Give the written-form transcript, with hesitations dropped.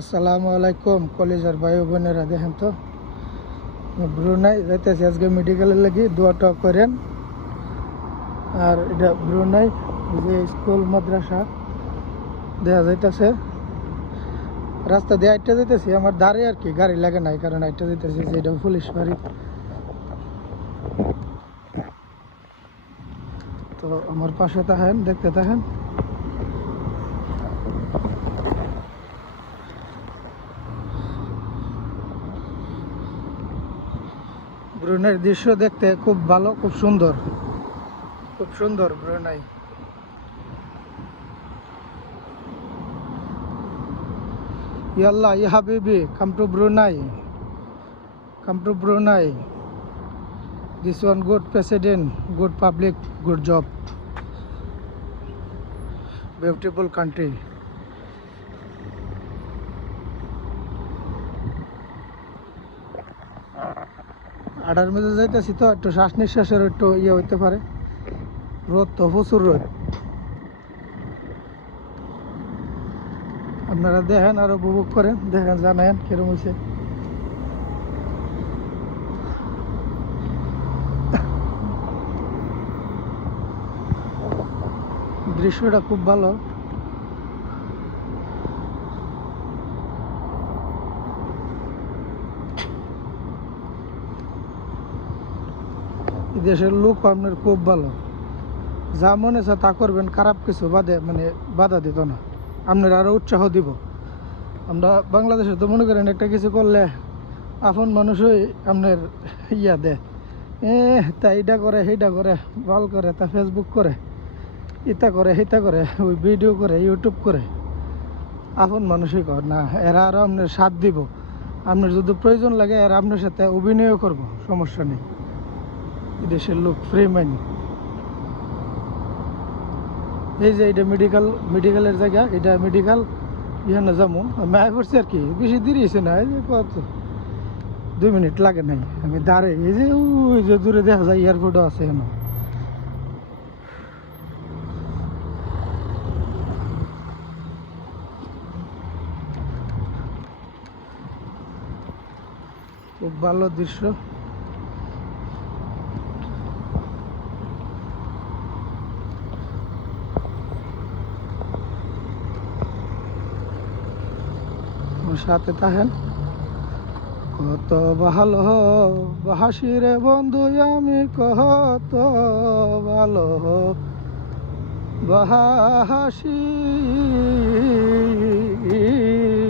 আসসালামু আলাইকুম কলেজের ভাই বোনেরা, দেখেন তো ব্রুনাই যাইতেছি আজকে মেডিকেলের লাগি, দোয়াটা করেন। আর এটা ব্রুনাই যে স্কুল মাদ্রাসা দেখা যাইতেছে, রাস্তা দিয়ে আইটা যাইতেছি। আমার দাঁড়িয়ে আর কি গাড়ি লাগে নাই, কারণ আইটা যাইতেছি যে এটা পুলিশ বাড়ি। তো আমার পাশে থাকেন, দেখতে থাকেন। ব্রুনাইয়ের দৃশ্য দেখতে খুব ভালো, খুব সুন্দর, খুব সুন্দর ব্রুনাই। ইয়াল্লা ইয়া হাবিবি, come to Brunei, come to Brunei. This one good president, good public, good job. Beautiful country. আডার মধ্যে যাইতেছি তো একটু শ্বাস নিঃশ্বাসের একটু ইয়ে হইতে পারে। রোদ তো প্রচুর রোদ। আপনারা দেখেন আর উপভোগ করেন, দেখেন জানেন কিরম হয়েছে। দৃশ্যটা খুব ভালো। এই দেশের লোক আপনার খুব ভালো, যা মনে আছে তা করবেন, খারাপ কিছু বাধা দিত না, আপনার আরো উৎসাহ দিব। আমরা বাংলাদেশে তো মনে করেন একটা কিছু করলে আপন মানুষই আপনার ইয়া দেয়, তা এইটা করে সেইটা করে, ভাল করে তা ফেসবুক করে, ইটা করে সেইটা করে, ওই ভিডিও করে, ইউটিউব করে। আপন মানুষই কর না, এরা আরো আপনার সাথ দিব। আপনার যদি প্রয়োজন লাগে এরা আপনার সাথে অভিনয় করব, সমস্যা নেই। দেশের লোক ফ্রি মাইন্ড। এই যে এটা মেডিকেলের জায়গা, এটা মেডিকেল। ইহানে যাবো আমি আয় পড়ছি আর কি, বেশি দেরি হয়েছে না, এই যে কত 2 মিনিট লাগে নাই। আমি দাঁড়ে এই যে ওই যে দূরে দেখা যায় এয়ারপোর্টও আছে এখানে। খুব ভালো দৃশ্য। সাথে থাকেন। কত ভালো বাসি রে বন্ধু আমি, কত ভালো বাসি।